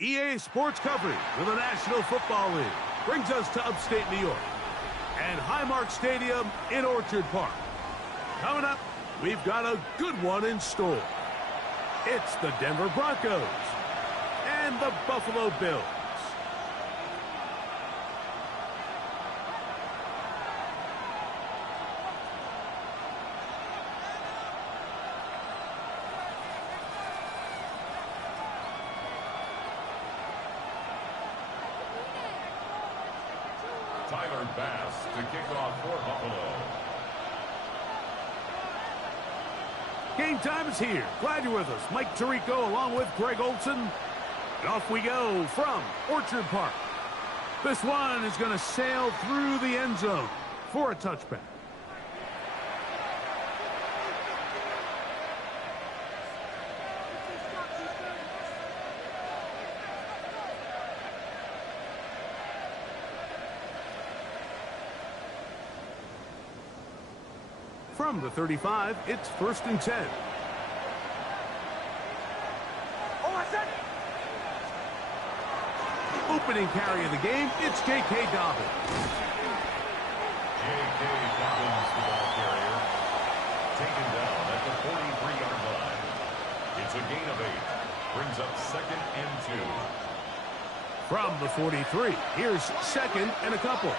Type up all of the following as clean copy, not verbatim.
EA Sports coverage of the National Football League brings us to upstate New York and Highmark Stadium in Orchard Park. Coming up, we've got a good one in store. It's the Denver Broncos and the Buffalo Bills. Tyler Bass to kick off for Buffalo. Game time is here. Glad you're with us. Mike Tirico along with Greg Olson. And off we go from Orchard Park. This one is going to sail through the end zone for a touchback. From the 35, it's 1st and 10. Opening carry of the game, it's J.K. Dobbins. J.K. Dobbins, the ball carrier, taken down at the 43-yard line. It's a gain of 8. Brings up 2nd and 2. From the 43, here's 2nd and a couple.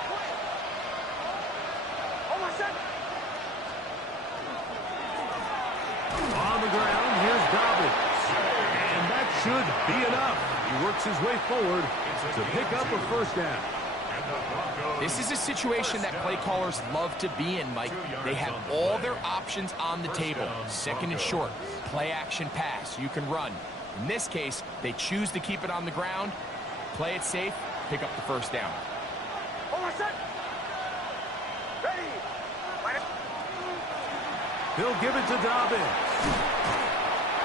On the ground, here's Dobbins. And that should be enough. He works his way forward to pick up a first down. This is a situation that play callers love to be in, Mike. They have all their options on the table. 2nd and short, play action pass, you can run. In this case, they choose to keep it on the ground, play it safe, pick up the first down. They'll give it to Dobbins.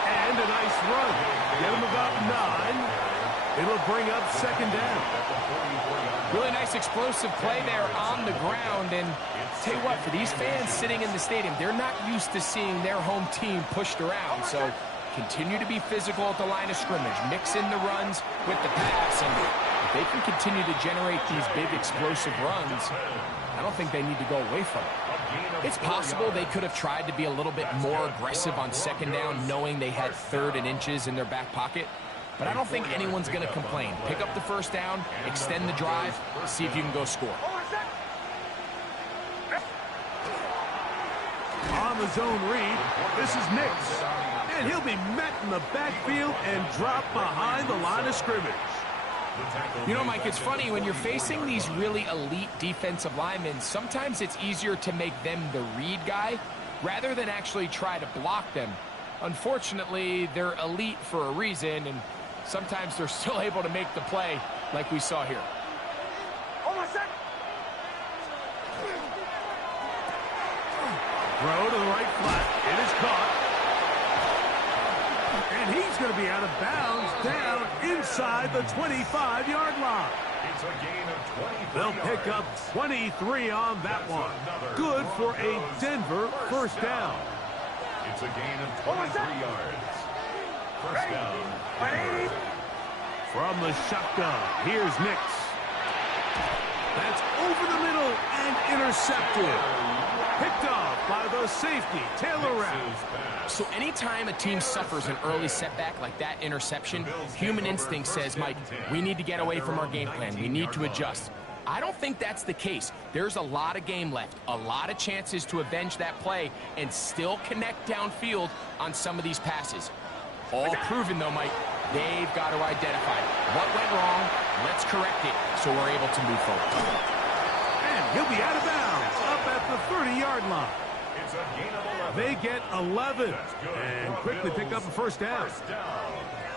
And a nice run. Get him about 9. It'll bring up 2nd down. Really nice explosive play there on the ground. And tell you what, for these fans sitting in the stadium, they're not used to seeing their home team pushed around. So continue to be physical at the line of scrimmage. Mix in the runs with the pass. And if they can continue to generate these big explosive runs, I don't think they need to go away from it. It's possible they could have tried to be a little bit more aggressive on 2nd down, knowing they had 3rd and inches in their back pocket. But I don't think anyone's going to complain. Pick up the first down, extend the drive, see if you can go score. On the zone read, this is Nix. And he'll be met in the backfield and dropped behind the line of scrimmage. You know, Mike, it's funny, when you're facing these really elite defensive linemen, sometimes it's easier to make them the read guy rather than actually try to block them. Unfortunately, they're elite for a reason, and sometimes they're still able to make the play like we saw here. Throw to the right flat. It is caught. And he's going to be out of bounds down inside the 25-yard line. It's a gain of 23 They'll pick up 23 on that one. Good for a Denver first down. It's a gain of 23 yards. First down. From the shotgun, here's Nix. That's over the middle and intercepted. Picked off by the safety, Taylor Rapp. So anytime a team suffers an early setback like that interception, human instinct says, Mike, we need to get away from our game plan. We need to adjust. I don't think that's the case. There's a lot of game left, a lot of chances to avenge that play and still connect downfield on some of these passes. All proven, though, Mike, they've got to identify what went wrong, let's correct it so we're able to move forward. And he'll be out of bounds up at the 30-yard line. It's a gain of 11. They get 11 and quickly pick up a first down.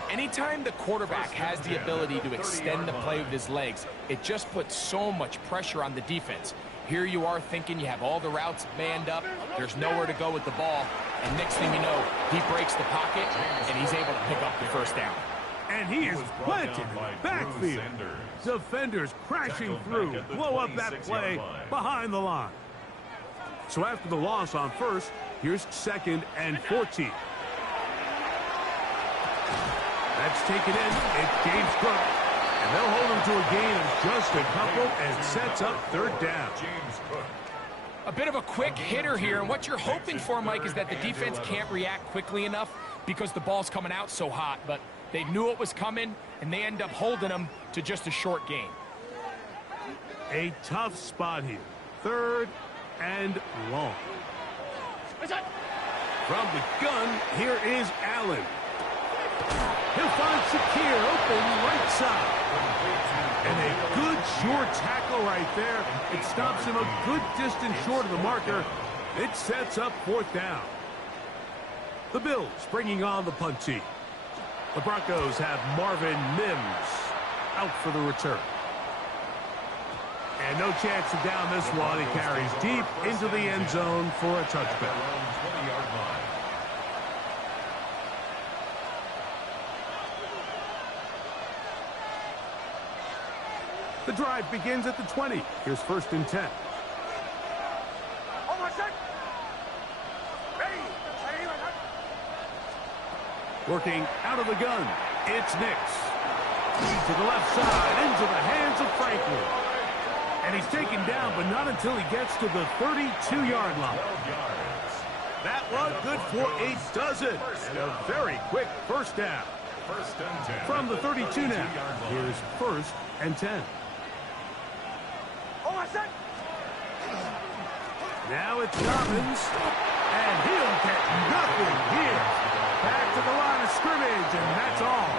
Anytime the quarterback has the ability to extend the play with his legs, it just puts so much pressure on the defense. Here you are thinking you have all the routes manned up, there's nowhere to go with the ball, and next thing you know, he breaks the pocket, and he's able to pick up the first down. And he is planted in the backfield. Defenders crashing through, blow up that play behind the line. So after the loss on first, here's 2nd and 14. That's taken in. It's James Cook. And they'll hold him to a gain of just a couple and sets up third down. James Cook. A bit of a quick hitter here, and what you're hoping for, Mike, is that the defense can't react quickly enough because the ball's coming out so hot. But they knew it was coming, and they end up holding them to just a short gain. A tough spot here. Third and long. From the gun, here is Allen. He'll find Shakir open right side. And a good short tackle right there. It stops him a good distance short of the marker. It sets up fourth down. The Bills bringing on the punt team. The Broncos have Marvin Mims out for the return. And no chance to down this one. He carries deep into the end zone for a touchback. The drive begins at the 20. Here's first and 10. Working out of the gun, it's Nix. To the left side, into the hands of Franklin. And he's taken down, but not until he gets to the 32-yard line. That one good for a dozen. And a very quick first down. From the 32 now, here's first and 10. Now it's Dobbins, and he'll get nothing here. Back to the line of scrimmage, and that's all.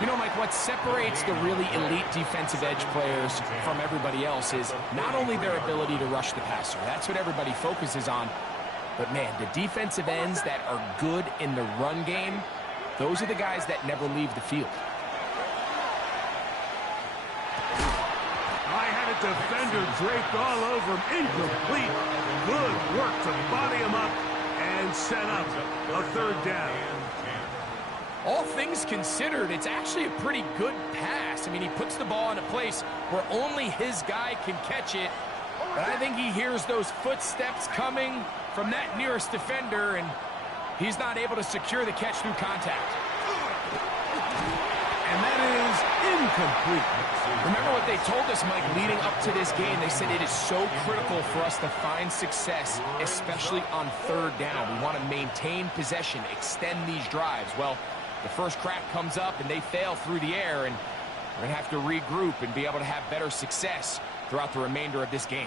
You know, Mike, what separates the really elite defensive edge players from everybody else is not only their ability to rush the passer. That's what everybody focuses on. But, man, the defensive ends that are good in the run game, those are the guys that never leave the field. Defender draped all over him. Incomplete. Good work to body him up and set up a third down. All things considered, it's actually a pretty good pass. I mean, he puts the ball in a place where only his guy can catch it. But I think he hears those footsteps coming from that nearest defender, and he's not able to secure the catch through contact. And that is incomplete. Remember what they told us, Mike, leading up to this game. They said it is so critical for us to find success, especially on third down. We want to maintain possession, extend these drives. Well, the first crack comes up, and they fail through the air, and we're going to have to regroup and be able to have better success throughout the remainder of this game.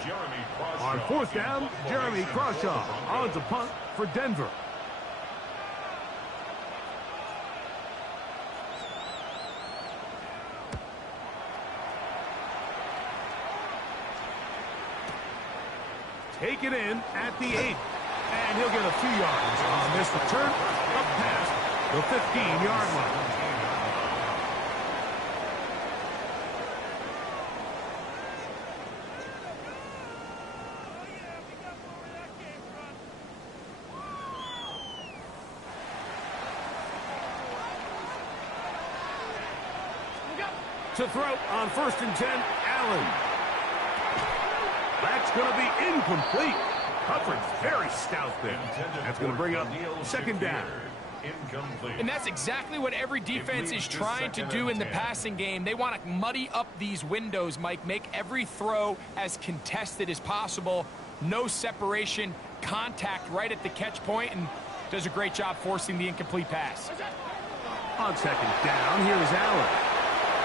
On fourth down, Jeremy Crawshaw on to punt for Denver. Take it in at the 8. And he'll get a few yards on this return up past the 15-yard line. To throw on first and 10, Allen. That's going to be incomplete. Coverage very stout there. That's going to bring up second down. And that's exactly what every defense is trying to do in the passing game. They want to muddy up these windows, Mike, make every throw as contested as possible. No separation, contact right at the catch point, and does a great job forcing the incomplete pass. On second down, here is Allen.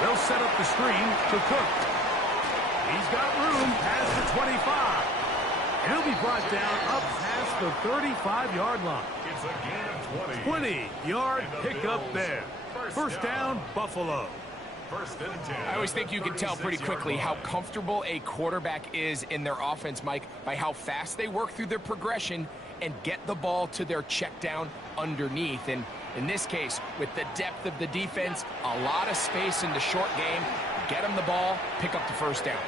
They'll set up the screen to Cook. He's got room past the 25. He'll be brought down up past the 35-yard line. It's a gain of 20. 20-yard pickup there. First down, Buffalo. First and 10. I always think you can tell pretty quickly how comfortable a quarterback is in their offense, Mike, by how fast they work through their progression and get the ball to their check down underneath. And in this case, with the depth of the defense, a lot of space in the short game, get him the ball, pick up the first down.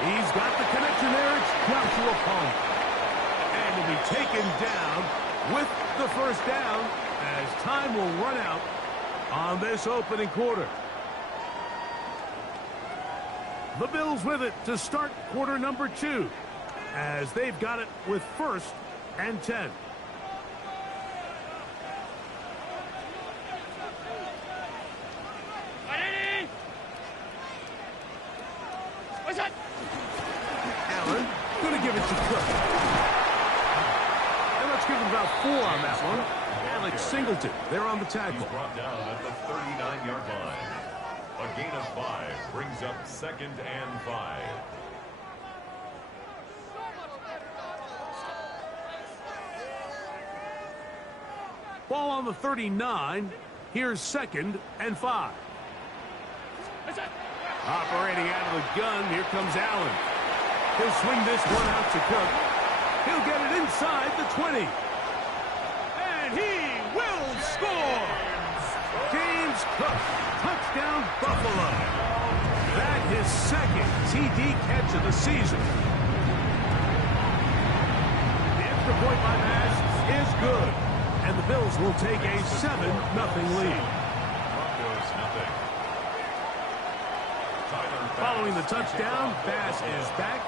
He's got the connection there. It's Joshua Palmer. And he'll be taken down with the first down as time will run out on this opening quarter. The Bills with it to start quarter number 2 as they've got it with first and 10. about 4 on that one. Alex Singleton, they're on the tackle. He's brought down at the 39-yard line. A gain of 5 brings up 2nd and 5. Ball on the 39. Here's 2nd and 5. Operating out of the gun, here comes Allen. He'll swing this one out to Cook. He'll get it inside the 20. And he will score! James Cook, touchdown Buffalo. That his 2nd TD catch of the season. The extra point by Nash is good. And the Bills will take a 7-0 lead. Following the touchdown, Bass is back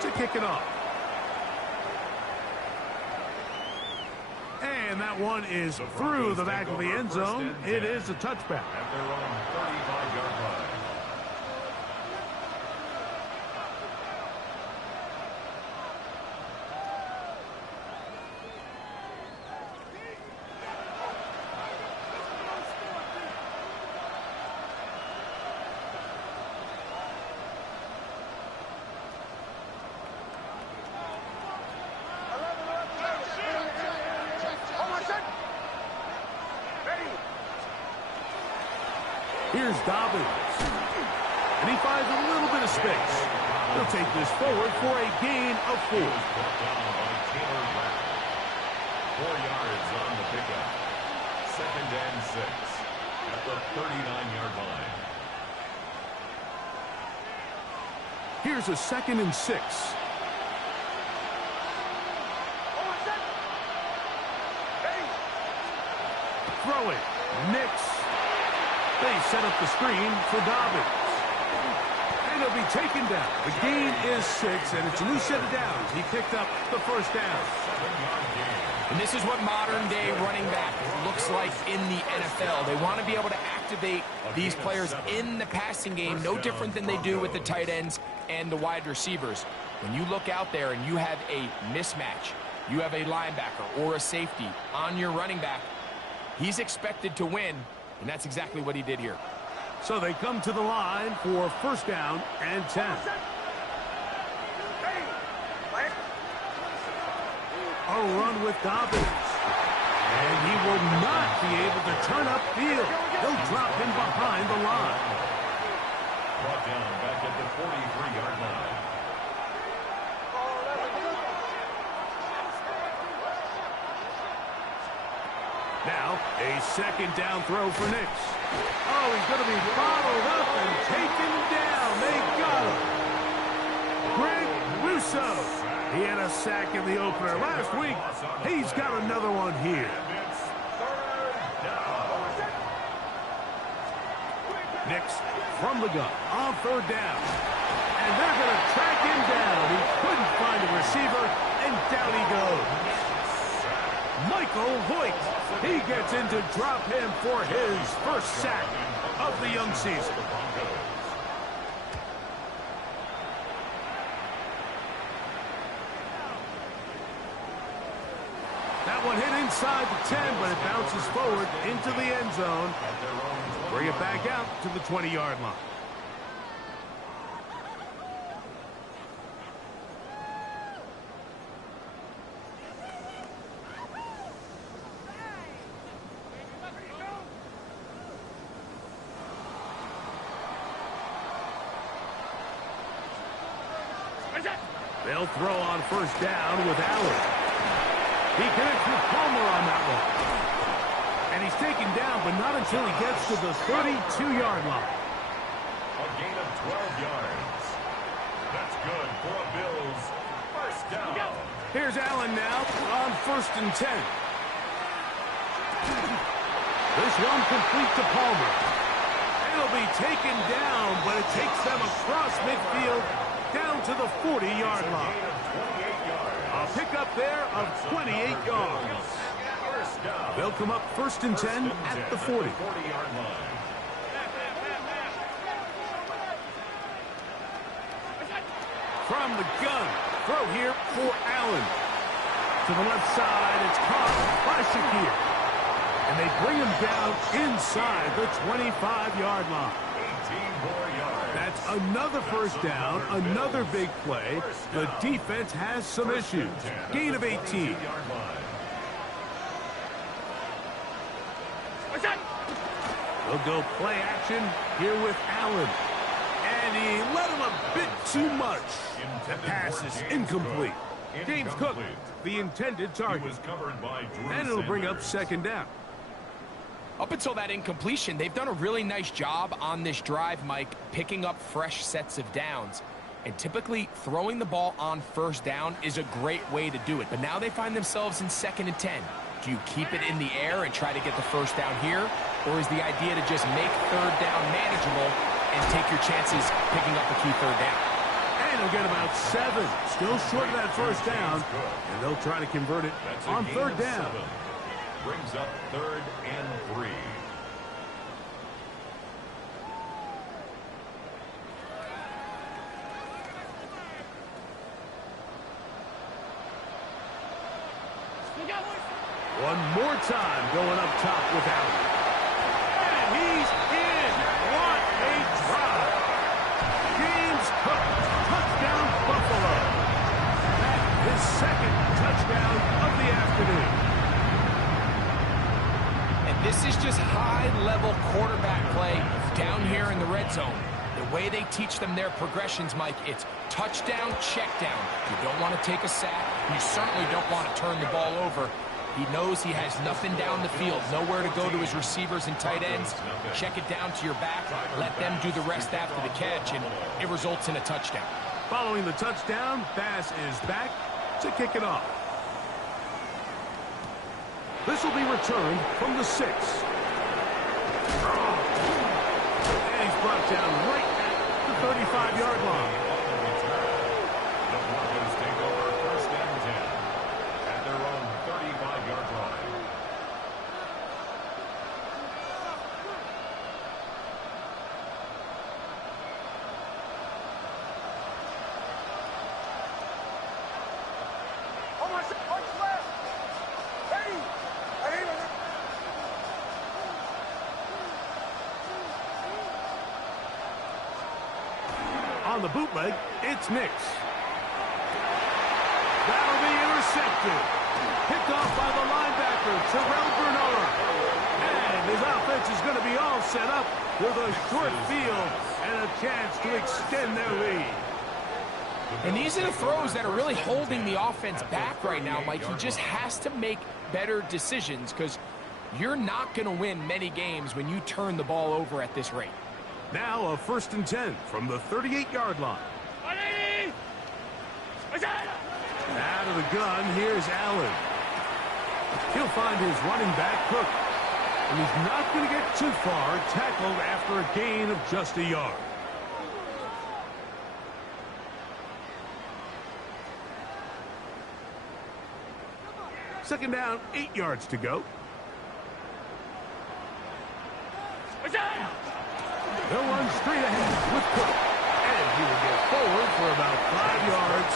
to kick it off. And that one is through the back of the end zone. It is a touchback. At their own 35-yard line. Here's Dobbins. And he finds a little bit of space. He'll take this forward for a gain of 4. 4 yards on the pickup. 2nd and 6 at the 39-yard line. Here's a 2nd and 6. Throw it. Nix. They set up the screen for Dobbins. And he'll be taken down. The gain is 6, and it's a new set of downs. He picked up the first down. And this is what modern-day running back looks like in the NFL. They want to be able to activate these players in the passing game, no different than they do with the tight ends and the wide receivers. When you look out there and you have a mismatch, you have a linebacker or a safety on your running back, he's expected to win. And that's exactly what he did here. So they come to the line for 1st down and 10. A run with Dobbins. And he will not be able to turn upfield. He'll drop him behind the line. Brought down back at the 43-yard line. Now, a 2nd down throw for Nix. Oh, he's going to be bottled up and taken down. They got him. Greg Russo. He had a sack in the opener last week. He's got another one here. Nix from the gun on 3rd down. And they're going to track him down. He couldn't find a receiver, and down he goes. Michael Hoyt. He gets in to drop him for his 1st sack of the young season. That one hit inside the 10, but it bounces forward into the end zone. Bring it back out to the 20-yard line. They'll throw on 1st down with Allen. He connects with Palmer on that one. And he's taken down, but not until he gets to the 32-yard line. A gain of 12 yards. That's good for a Bills 1st down. Here's Allen now on 1st and 10. This one complete to Palmer. It'll be taken down, but it takes them across midfield down to the 40-yard line. A pickup there of 28 yards. They'll come up 1st and 10 at the 40. From the gun, throw here for Allen. to the left side. It's caught by Shakir. And they bring him down inside the 25-yard line. 18 more yards. That's another first down, another big play. The defense has some issues. Gain of 18. They'll go play action here with Allen. And he let him a bit too much. The pass is incomplete. James Cook, the intended target. And it'll bring up second down. Up until that incompletion, they've done a really nice job on this drive, Mike, picking up fresh sets of downs. And typically, throwing the ball on first down is a great way to do it. But now they find themselves in 2nd and 10. Do you keep it in the air and try to get the first down here? Or is the idea to just make third down manageable and take your chances picking up a key third down? And they'll get about 7. Still short of that first down. And they'll try to convert it on third down. Brings up 3rd and 3. One more time going up top with Allen. And he's in. What a drive. James Cook, touchdown Buffalo. That's his 2nd touchdown of the afternoon. And this is just high-level quarterback play down here in the red zone. The way they teach them their progressions, Mike, it's touchdown, check down. You don't want to take a sack. You certainly don't want to turn the ball over. He knows he has nothing down the field, nowhere to go to his receivers and tight ends. Check it down to your back, let them do the rest after the catch, and it results in a touchdown. Following the touchdown, Bass is back to kick it off. This will be returned from the 6. And he's brought down right at the 35-yard line. The Broncos take over 1st and 10 at their own 35-yard line. On the bootleg, it's Nix. That'll be intercepted. Picked off by the linebacker, Terrell Bernard. And his offense is going to be all set up with a short field and a chance to extend their lead. And these are the throws that are really holding the offense back right now, Mike. He just has to make better decisions because you're not going to win many games when you turn the ball over at this rate. Now a 1st and 10 from the 38-yard line. Out of the gun, here's Allen. He'll find his running back, Cook. And he's not going to get too far, tackled after a gain of just a yard. Second down, 8 yards to go. They'll run straight ahead with Cook. And he will get forward for about 5 yards.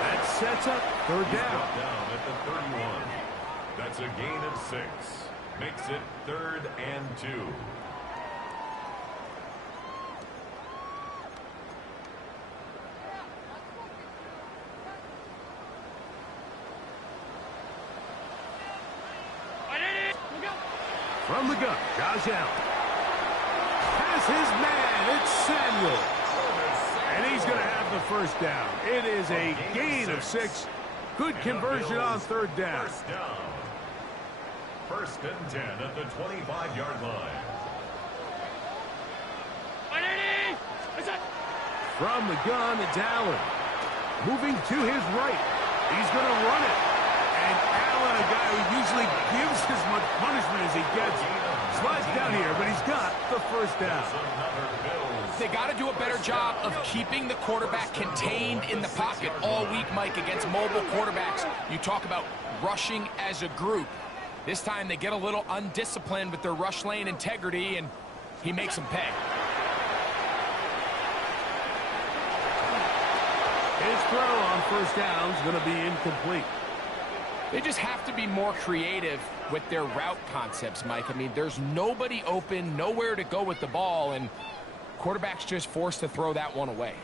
That sets up third down. Down at the 31. That's a gain of 6. Makes it 3rd and 2. From the gun, Josh Allen. Has his man, it's Samuel. And he's going to have the first down. It is a gain of 6. Good conversion on third down. First down. 1st and 10 at the 25-yard line. From the gun, it's Allen. Moving to his right. He's going to run it. And Allen, a guy who usually gives as much punishment as he gets, slides down here, but he's got the first down. They got to do a better job of keeping the quarterback contained in the pocket all week, Mike, against mobile quarterbacks. You talk about rushing as a group. This time they get a little undisciplined with their rush lane integrity, and he makes them pay. His throw on first down is going to be incomplete. They just have to be more creative with their route concepts, Mike. I mean, there's nobody open, nowhere to go with the ball, and quarterback's just forced to throw that one away.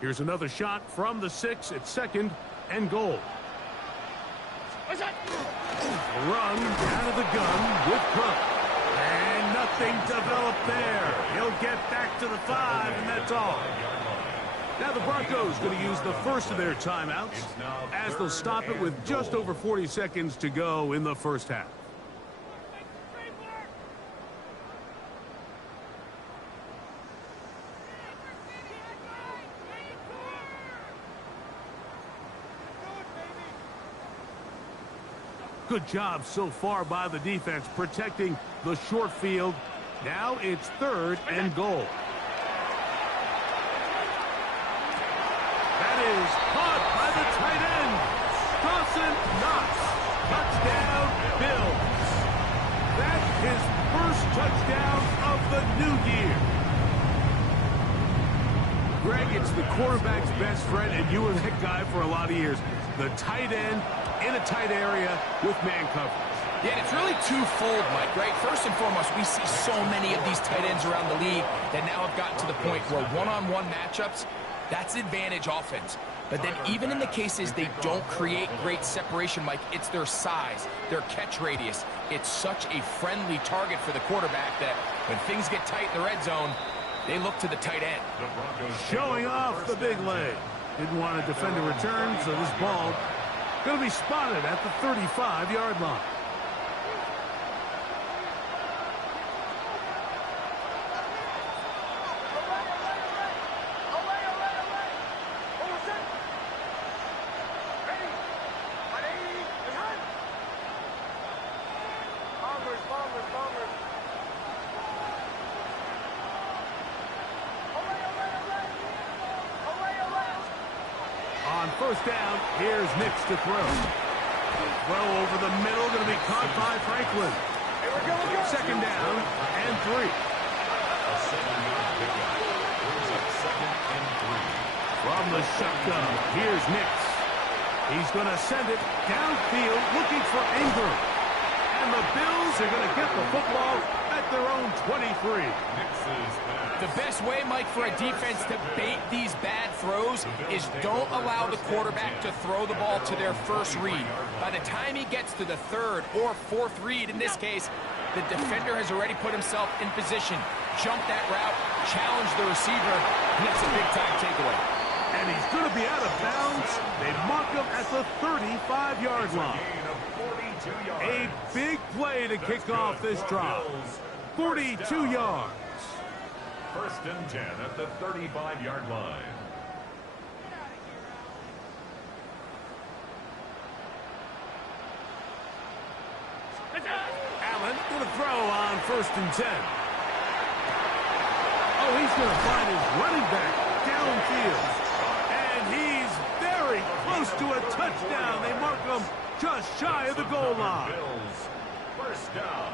Here's another shot from the 6 at 2nd and goal. A run out of the gun with Cook. And nothing developed there. He'll get back to the 5, and that's all. Now the Broncos going to use the first of their timeouts as they'll stop it with just over 40 seconds to go in the first half. Good job so far by the defense protecting the short field. Now it's 3rd and goal. That is caught by the tight end. Dawson Knox. Touchdown, Bills. That's his first touchdown of the new year. Greg, it's the quarterback's best friend, and you were that guy for a lot of years. The tight end in a tight area with man coverage. Yeah, and it's really twofold, Mike, right? First and foremost, we see so many of these tight ends around the league that now have gotten to the point where one-on-one matchups, that's advantage offense. But then even in the cases they don't create great separation, Mike, it's their size, their catch radius. It's such a friendly target for the quarterback that when things get tight in the red zone, they look to the tight end. Showing off the big leg. Didn't want to defend a return, so this ball going to be spotted at the 35-yard line. On first down, here's Nix to throw. Throw over the middle, going to be caught by Franklin. Second down and 3. From the shotgun, here's Nix. He's going to send it downfield looking for Ingram. And the Bills are going to get the football at their own 23. The best way, Mike, for a defense to bait these bad throws is don't allow the quarterback to throw the ball to their first read. By the time he gets to the 3rd or 4th read, in this case, the defender has already put himself in position, jump that route, challenge the receiver, and that's a big-time takeaway. And he's going to be out of bounds. They mock him at the 35-yard line. A big play to kick off this drive. 42 yards. 1st and 10 at the 35-yard line. Allen going to throw on 1st and 10. Oh, he's going to find his running back downfield. And he's very close to a touchdown. They mark him just shy of the goal line. First down.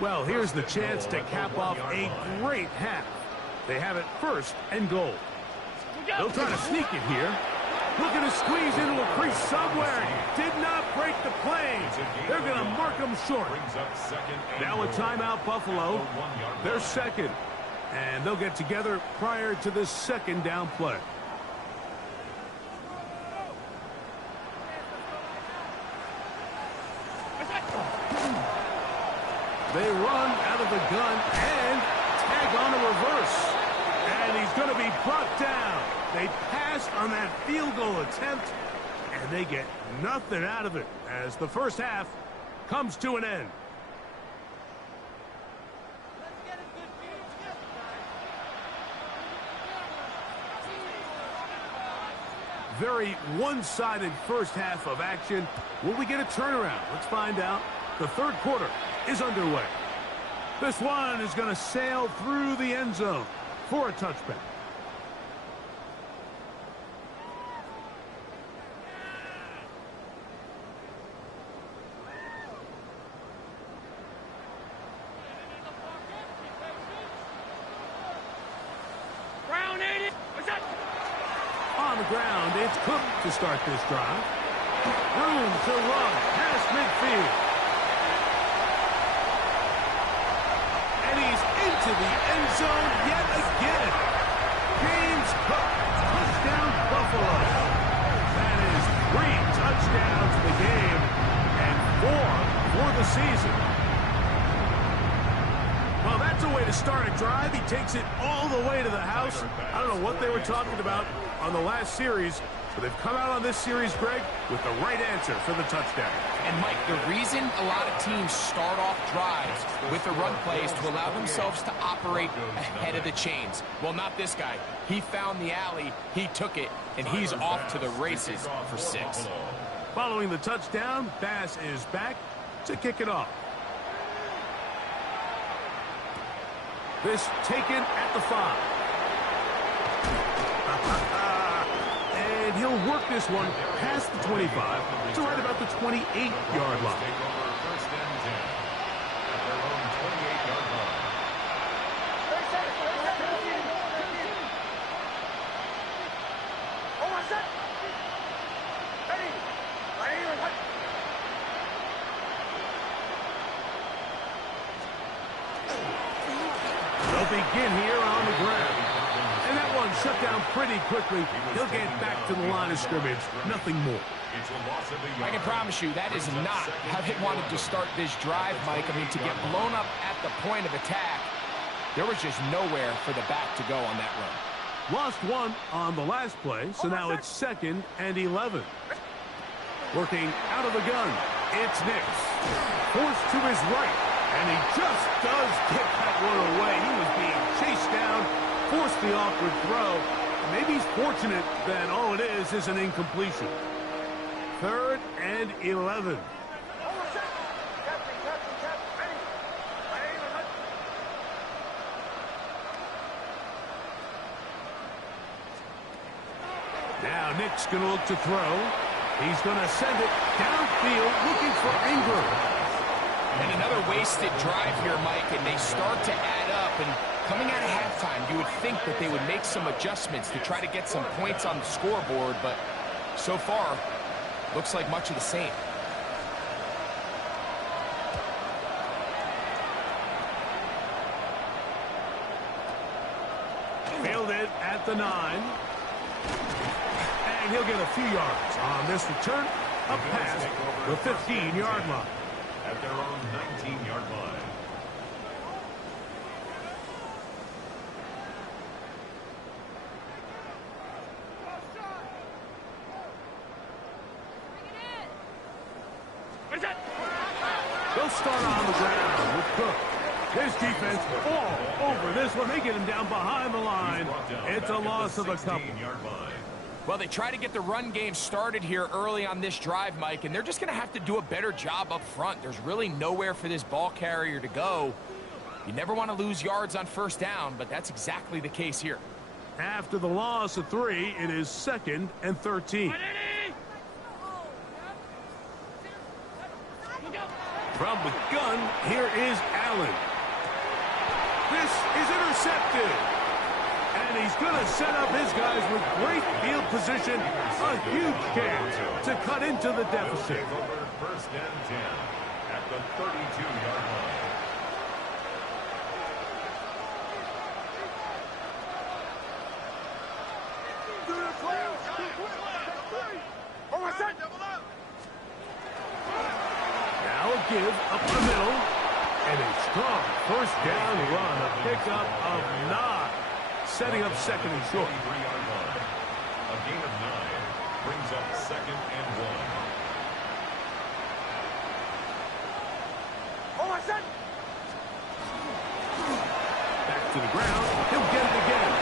Well, here's the chance to cap off a great half. They have it 1st and goal. They'll try to sneak it here. Looking to squeeze into a crease somewhere. Did not break the plane. They're going to mark them short. Now a timeout, Buffalo. They're 2nd. And they'll get together prior to this 2nd down play. They run out of the gun and tag on a reverse. And he's going to be brought down. They passed on that field goal attempt, and they get nothing out of it as the first half comes to an end. Very one-sided first half of action. Will we get a turnaround? Let's find out. The 3rd quarter is underway. This one is going to sail through the end zone for a touchback. On on the ground. It's Cook to start this drive. Room to run past midfield. And he's into the end zone yet again. James Cook, touchdown Buffalo. That is 3 touchdowns in the game and 4 for the season. Well, that's a way to start a drive. He takes it all the way to the house. I don't know what they were talking about on the last series, but they've come out on this series, Greg, with the right answer for the touchdown. And, Mike, the reason a lot of teams start off drives with the run plays to allow themselves to operate ahead of the chains. Well, not this guy. He found the alley, he took it, and he's off to the races for 6. Following the touchdown, Bass is back to kick it off. This taken at the 5. And he'll work this one past the 25 to right about the 28-yard line. First and 10 at their own 28-yard line. They'll begin here on the ground. And that one shut down pretty quickly. He'll get back to the line of scrimmage. Nothing more. I can promise you that is not how they wanted to start this drive, Mike. I mean, to get blown up at the point of attack, there was just nowhere for the back to go on that run. Lost 1 on the last play, so now it's 2nd and 11. Working out of the gun, it's Nix. Forced to his right, and he just does get that one away. He was being chased down, forced the awkward throw. Maybe he's fortunate that all it is an incompletion. 3rd and 11. Now Nick's going to look to throw. He's going to send it downfield looking for Ingram. And another wasted drive here, Mike, and they start to add up. And coming out of halftime, you would think that they would make some adjustments to try to get some points on the scoreboard, but so far, looks like much of the same. Fielded at the 9. And he'll get a few yards on this return, up past the 15-yard line. At their own 19-yard line. They'll start on the ground with Cook. This defense all over this one. They get him down behind the line. It's a loss of a couple. Well, they try to get the run game started here early on this drive, Mike, and they're just going to have to do a better job up front. There's really nowhere for this ball carrier to go. You never want to lose yards on first down, but that's exactly the case here. After the loss of 3, it is 2nd and 13. From the gun, here is Allen. This is intercepted. And he's going to set up his guys with great field position. A huge chance to cut into the deficit. First and 10 at the 32-yard line. Now a give up the middle. And a strong first down run. A pickup of 9. Setting up 2nd and short. A gain of 9 brings up 2nd and 1. Back to the ground. He'll get it again.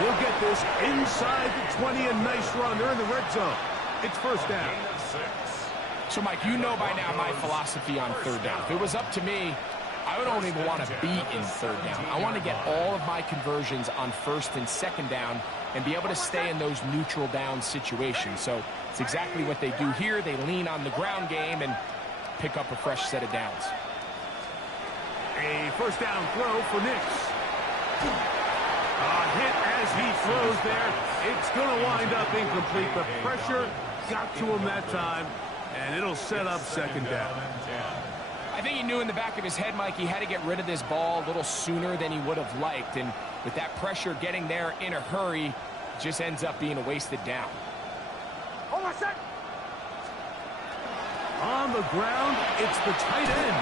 He'll get this inside the 20. A nice run. They're in the red zone. It's first down. Gain of 6. So, Mike, you know by now my philosophy on third down. If it was up to me, I don't even want to be in third down. I want to get all of my conversions on first and second down and be able to stay in those neutral down situations. So it's exactly what they do here. They lean on the ground game and pick up a fresh set of downs. A first down throw for Nix. Hit as he throws there. It's going to wind up incomplete. The pressure got to him that time, and it'll set up second down. I think he knew in the back of his head, Mike, he had to get rid of this ball a little sooner than he would have liked. And with that pressure getting there in a hurry, it just ends up being a wasted down. On the ground, it's the tight end.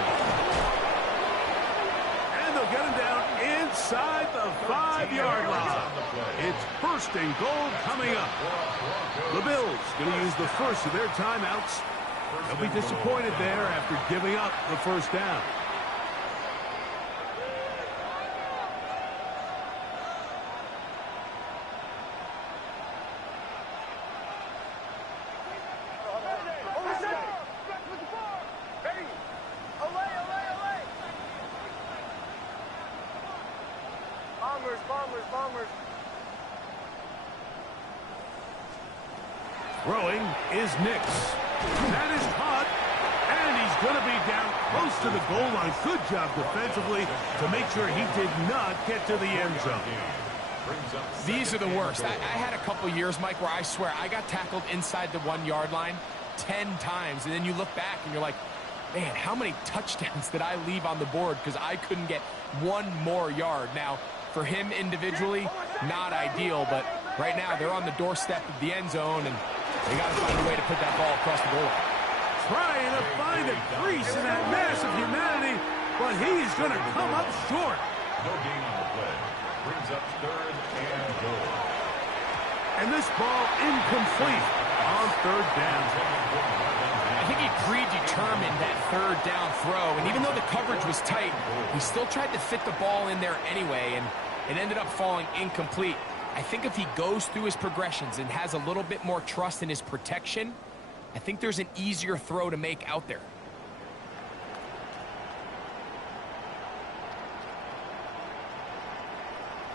And they'll get him down inside the 5-yard line. It's first and goal coming up. The Bills going to use the first of their timeouts. They'll be disappointed there after giving up the first down. Bombers. Throwing is Nix. That is caught, and he's going to be down close to the goal line. Good job defensively to make sure he did not get to the end zone. These are the worst. I had a couple years, Mike, where I swear I got tackled inside the 1-yard line 10 times, and then you look back and you're like, man, how many touchdowns did I leave on the board because I couldn't get one more yard? Now, for him individually, not ideal, but right now they're on the doorstep of the end zone, and they got to find a way to put that ball across the goal line. Trying to find a crease in that mass of humanity, but he's going to come up short. No gain on the play. Brings up third and goal. And this ball incomplete on third down. I think he predetermined that third down throw, and even though the coverage was tight, he still tried to fit the ball in there anyway, and it ended up falling incomplete. I think if he goes through his progressions and has a little bit more trust in his protection, I think there's an easier throw to make out there.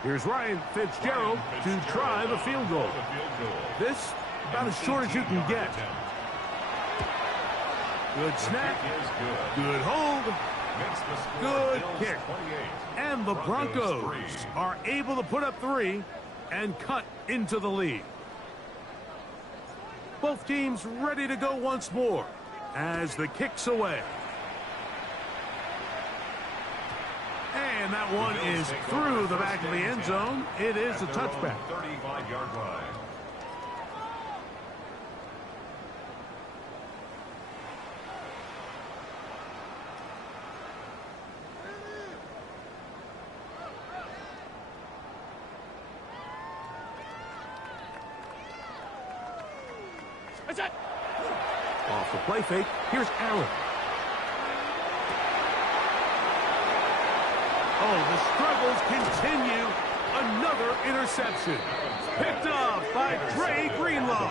Here's Ryan Fitzgerald to try the field goal. This about as short as you can get. Good snap, good hold, good kick. And the Broncos are able to put up 3 and cut into the lead. Both teams ready to go once more as the kick's away. And that one is through the back of the end zone. It is a touchback. 35-yard line. Off the play fake, here's Allen. Oh, the struggles continue. Another interception. Picked off by Dre Greenlaw.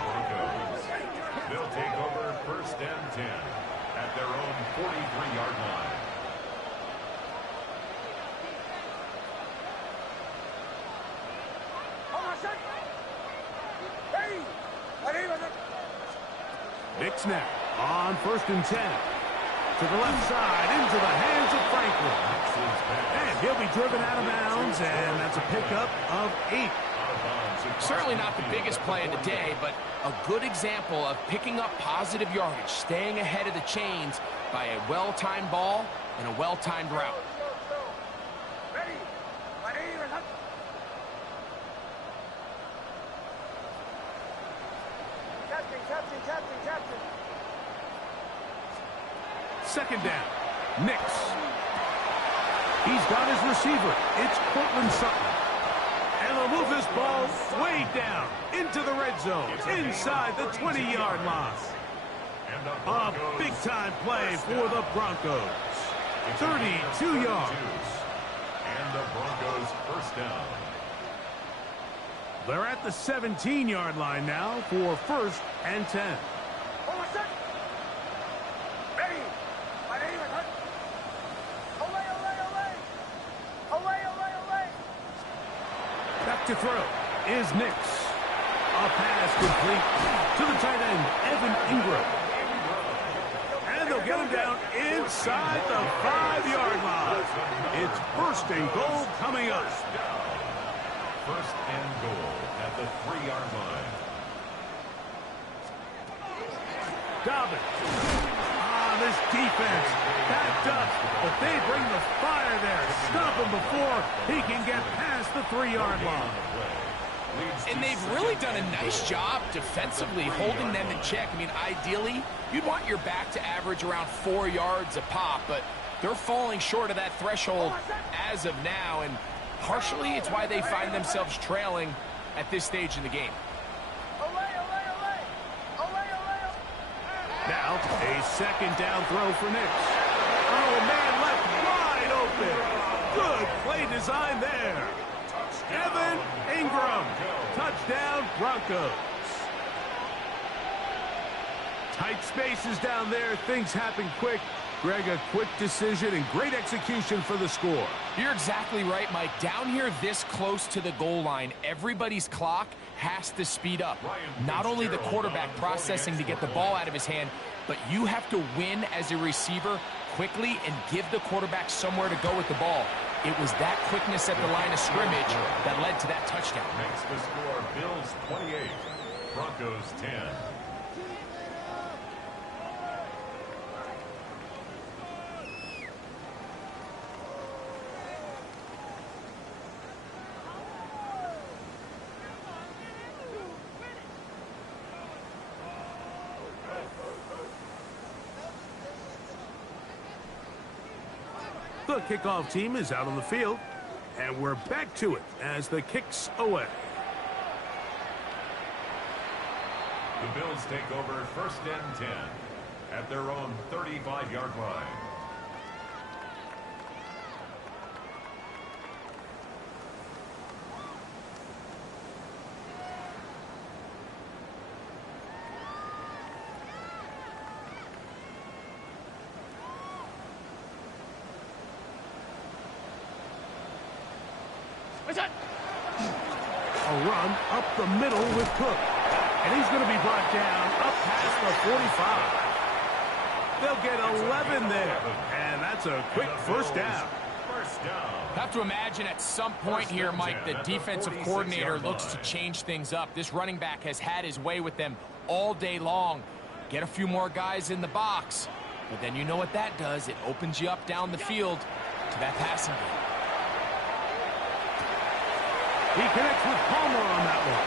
They'll take over first and 10 at their own 43-yard line. Big snap on first and 10. To the left side, into the hands of Franklin. And he'll be driven out of bounds, and that's a pickup of 8. Certainly not the biggest play of the day, but a good example of picking up positive yardage, staying ahead of the chains by a well-timed ball and a well-timed route. Captain. Second down. Nix. He's got his receiver. It's Cortland Sutton. And they'll move this ball way down into the red zone, inside the 20-yard line. A big-time play for the Broncos. 32 yards. And the Broncos first down. They're at the 17-yard line now for first and 10. Back to throw is Nix. A pass complete to the tight end, Evan Ingram. And they'll get him down inside the 5-yard line. It's first and goal coming up. first and goal at the 3-yard line. Dobbins. This defense backed up, but they bring the fire there. Stop him before he can get past the 3-yard line. And they've really done a nice job defensively holding them in check. I mean, ideally, you'd want your back to average around 4 yards a pop, but they're falling short of that threshold as of now, and partially it's why they find themselves trailing at this stage in the game. Now, a second down throw for Nix. Oh, man, left wide open. Good play design there. Evan Ingram. Touchdown, Broncos. Tight spaces down there. Things happen quick. Greg, a quick decision and great execution for the score. You're exactly right, Mike. Down here this close to the goal line, everybody's clock has to speed up. Not only the quarterback processing to get the ball out of his hand, but you have to win as a receiver quickly and give the quarterback somewhere to go with the ball. It was that quickness at the line of scrimmage that led to that touchdown. Makes the score Bills 28, Broncos 10. The kickoff team is out on the field, and we're back to it as the kick's away. The Bills take over first and 10 at their own 35-yard line. A run up the middle with Cook. And he's going to be brought down up past the 45. They'll get 11 there. And that's a quick first down. Have to imagine at some point here, Mike, the defensive coordinator looks to change things up. This running back has had his way with them all day long. Get a few more guys in the box. But then you know what that does. It opens you up down the field to that passing game. He connects with Palmer on that one.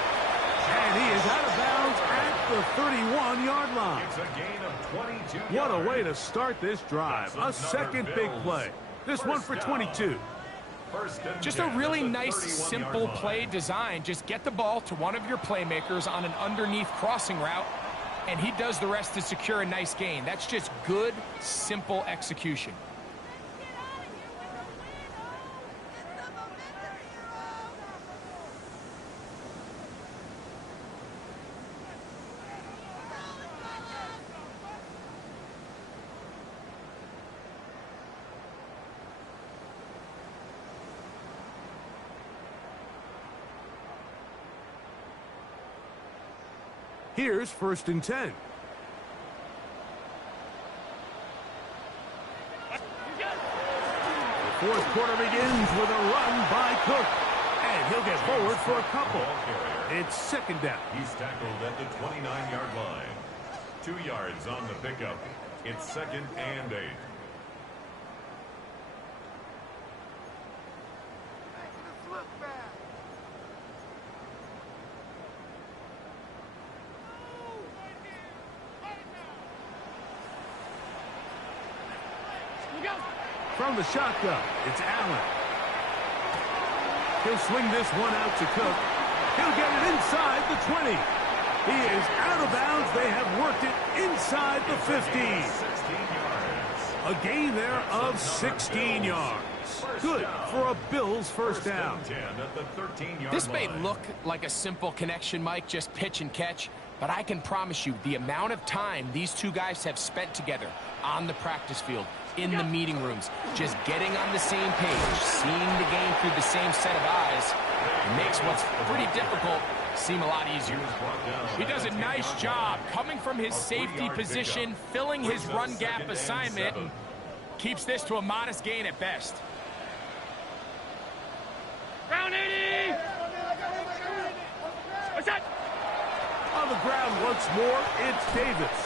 And he is out of bounds at the 31-yard line. It's a gain of 22 What yards. a way to start this drive. A second big play. This one for 22. Just a really nice, simple play design. Just get the ball to one of your playmakers on an underneath crossing route, and he does the rest to secure a nice gain. That's just good, simple execution. Here's first and 10. The fourth quarter begins with a run by Cook. And he'll get forward for a couple. It's second down. He's tackled at the 29-yard line. 2 yards on the pickup. It's second and 8. From the shotgun, it's Allen. He'll swing this one out to Cook. He'll get it inside the 20. He is out of bounds. They have worked it inside the 15. 16 yards. A gain there of 16 yards. Good for a Bills first down. First and 10 at the 13-yard This may line. look like a simple connection, Mike, just pitch and catch, but I can promise you the amount of time these two guys have spent together on the practice field, in the meeting rooms, just getting on the same page, seeing the game through the same set of eyes, makes what's pretty difficult seem a lot easier. He does a nice job coming from his safety position, filling his run gap assignment, and keeps this to a modest gain at best. Ground 80! On the ground once more, it's Davis.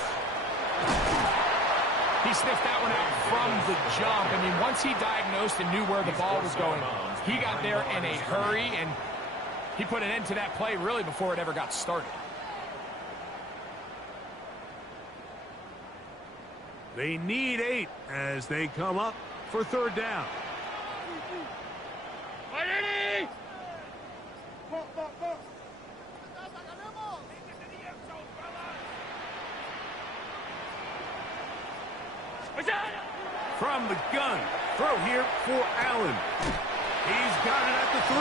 He sniffed that one out from the jump. I mean, once he diagnosed and knew where the ball was going, he got there in a hurry, and he put an end to that play really before it ever got started. They need 8 as they come up for third down. From the gun, throw here for Allen. He's got it at the 3.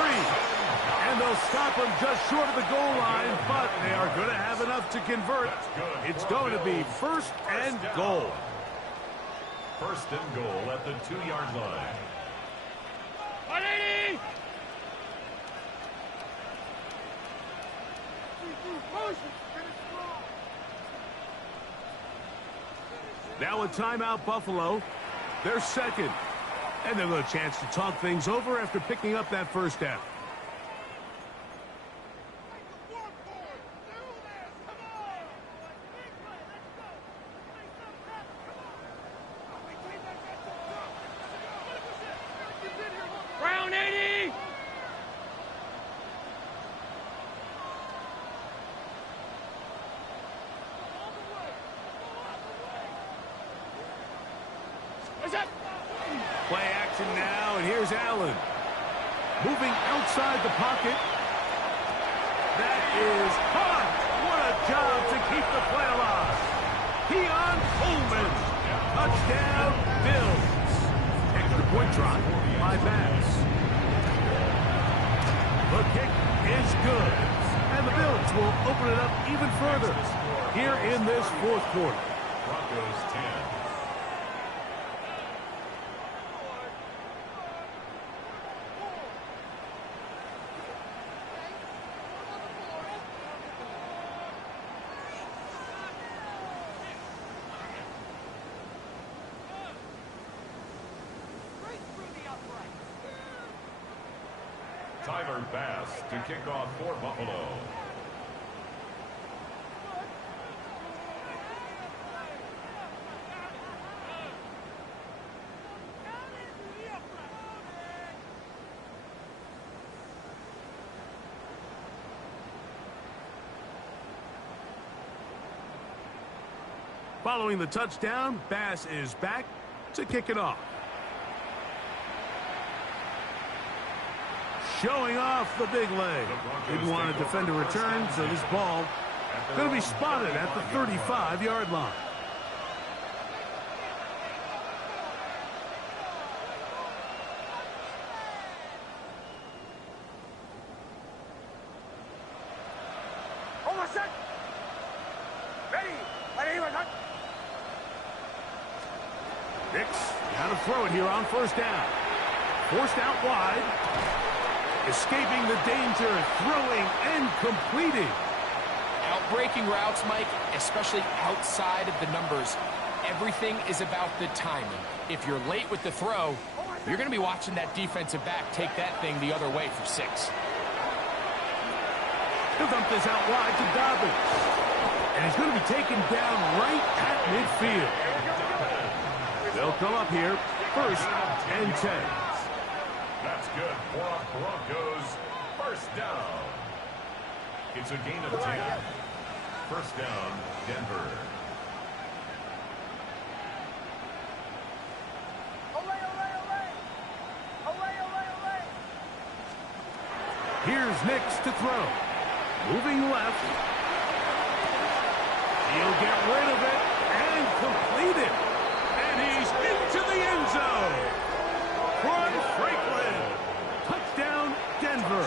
And they'll stop him just short of the goal line, but they are going to have enough to convert. It's going to be first and goal. First and goal at the 2-yard line. Now a timeout, Buffalo. They're second. And they'll have a chance to talk things over after picking up that first down. Play action now, and here's Allen. Moving outside the pocket. That is caught. What a job to keep the play alive. Keon Coleman. Touchdown, Bills. Extra point try by Bass. The kick is good. And the Bills will open it up even further here in this fourth quarter. Broncos 10. Tyler Bass to kick off for Buffalo. Following the touchdown, Bass is back to kick it off. Showing off the big leg. Didn't want to defend a return, so this ball going to be spotted at the 35-yard line. Hicks got to throw it here on first down. Forced out wide. Escaping the danger, throwing and completing. Outbreaking routes, Mike, especially outside of the numbers, everything is about the timing. If you're late with the throw, you're going to be watching that defensive back take that thing the other way for 6. He'll dump this out wide to Dobbins. And he's going to be taken down right at midfield. They'll come up here, first and 10. That's good for Broncos. First down. It's a gain of 10. First down, Denver. Here's Nix to throw. Moving left. He'll get rid of it and complete it. And he's into the end zone. Troy Franklin. Touchdown, Denver.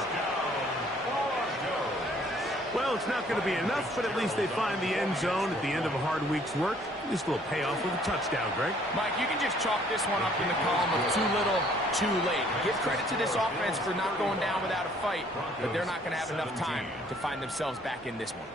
Well, it's not going to be enough, but at least they find the end zone at the end of a hard week's work. At least a little payoff with a touchdown, Greg. Mike, you can just chalk this one up in the column of too little, too late. Give credit to this offense for not going down without a fight, but they're not going to have enough time to find themselves back in this one.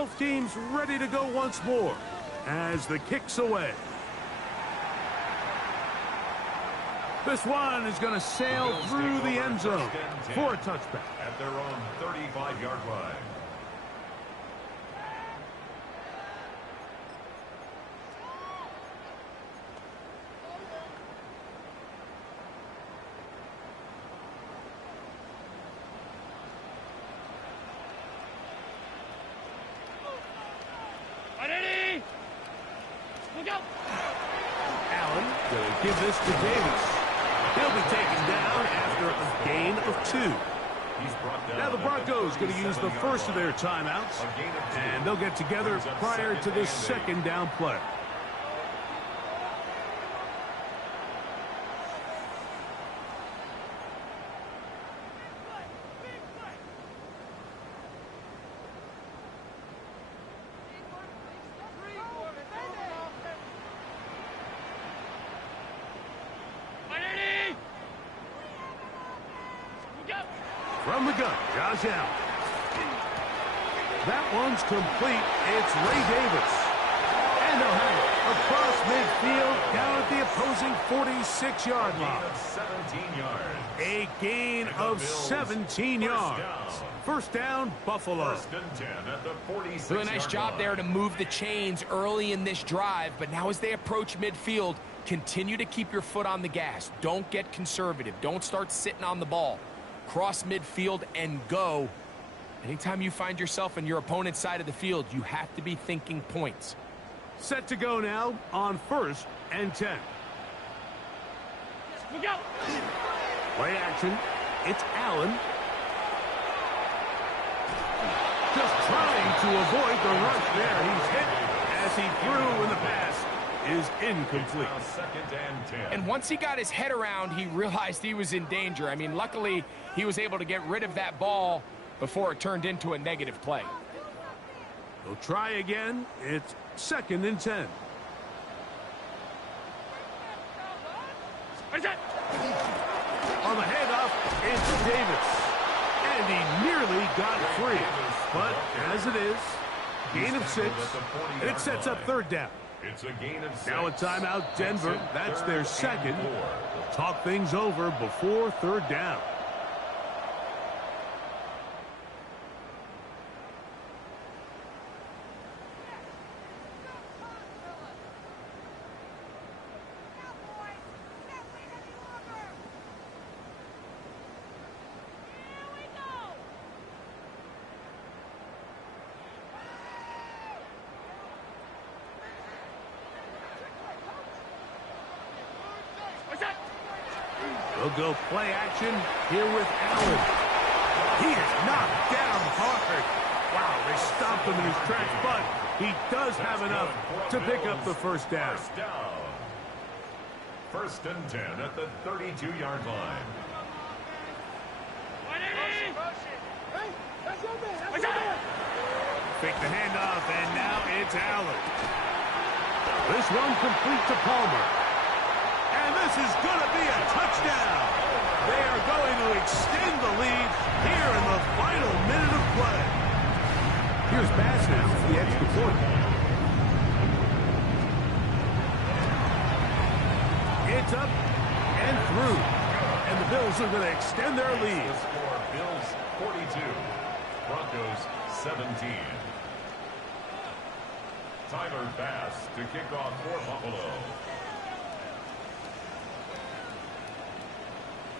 Both teams ready to go once more as the kick's away. This one is going to sail through the end zone for a touchback. At their own 35-yard line. Allen going to give this to Davis. He'll be taken down after a gain of 2. Now the Broncos going to use the first of their timeouts, and they'll get together prior to this second down play. From the gun, Josh Allen. That one's complete. It's Ray Davis. And they'll have it across midfield down at the opposing 46-yard line. 17 yards. A gain of 17 yards. First down, Buffalo. First and 10 at the 46-yard Really nice job there to move the chains early in this drive, but now as they approach midfield, continue to keep your foot on the gas. Don't get conservative. Don't start sitting on the ball. Cross midfield and go. Anytime you find yourself on your opponent's side of the field, you have to be thinking points. Set to go now on 1st and 10. Play action. It's Allen. Just trying to avoid the rush there. He's hit as he threw, and the pass is incomplete. And once he got his head around, he realized he was in danger. I mean, luckily, he was able to get rid of that ball before it turned into a negative play. They'll try again. It's 2nd and 10. On the handoff, it's Davis. And he nearly got free. But as it is, gain of 6, and it sets up 3rd down. It's a gain of 6. Now a timeout, Denver. That's their second. They'll talk things over before 3rd down. They'll go play action here with Allen. He is knocked down hard. Wow, they stopped him in his tracks, but he does have enough to pick up the 1st down. 1st and 10 at the 32-yard line. Fake the handoff, and now it's Allen. This one complete to Palmer. And this is going to be a touchdown. They are going to extend the lead here in the final minute of play. Here's Bass now for the extra point. It's up and through. And the Bills are going to extend their lead. The score, Bills 42, Broncos 17. Tyler Bass to kick off for Buffalo.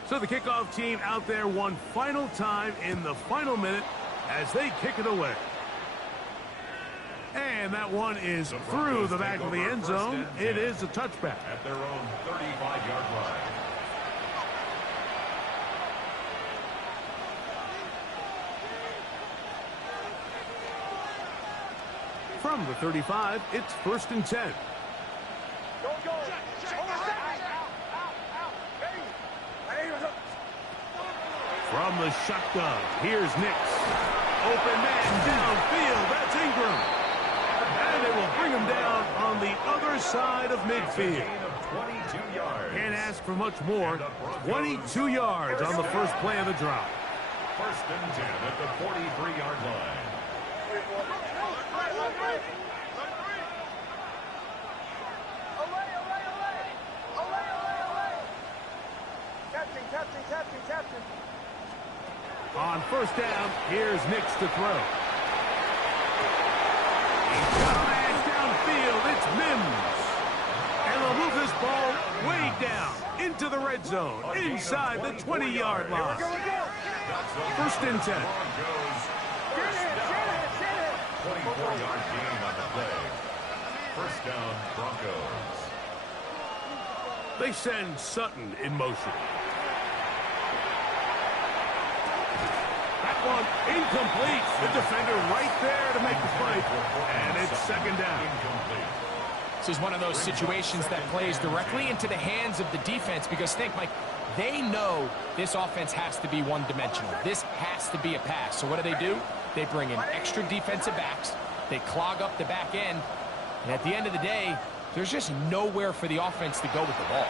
So the kickoff team out there one final time in the final minute as they kick it away. And that one is through the back of the end zone. It is a touchback. At their own 35-yard line. From the 35, it's 1st and 10. From the shotgun, here's Nix. Open man downfield, that's Ingram. And it will bring him down on the other side of midfield. Can't ask for much more. 22 yards on the first play of the drive. 1st and 10 at the 43-yard line. Captain. On first down, here's Nix to throw. He's got a man downfield. It's Mims. And they'll move this ball way down into the red zone, inside the 20-yard line. First and 10. 24-yard gain on the play. First down, Broncos. They send Sutton in motion. That one incomplete. The defender right there to make the play. And it's second down. This is one of those situations that plays directly into the hands of the defense because think, Mike, they know this offense has to be one-dimensional. This has to be a pass. So what do? They bring in extra defensive backs. They clog up the back end. And at the end of the day, there's just nowhere for the offense to go with the ball.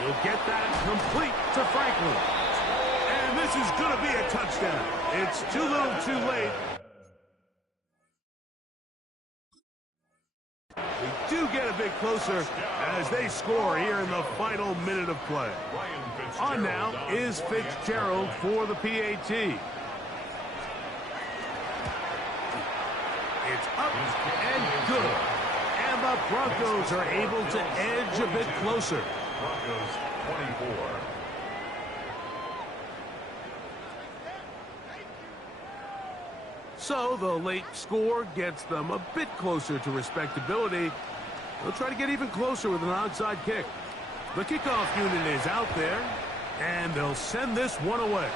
He'll get that complete to Franklin. And this is going to be a touchdown. It's too little too late. We do get a bit closer as they score here in the final minute of play. On now is Fitzgerald for the PAT. It's up and good. And the Broncos are able to edge a bit closer. Broncos 24. So the late score gets them a bit closer to respectability. They'll try to get even closer with an onside kick. The kickoff unit is out there, and they'll send this one away.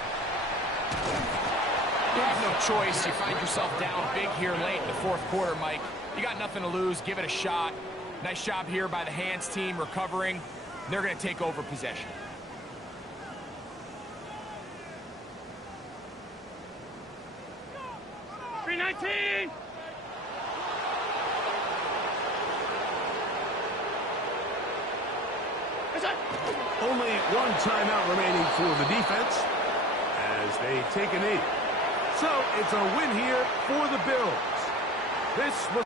You have no choice. You find yourself down big here late in the fourth quarter, Mike. You got nothing to lose. Give it a shot. Nice job here by the hands team recovering. They're going to take over possession. Only one timeout remaining for the defense as they take a knee. So it's a win here for the Bills. This was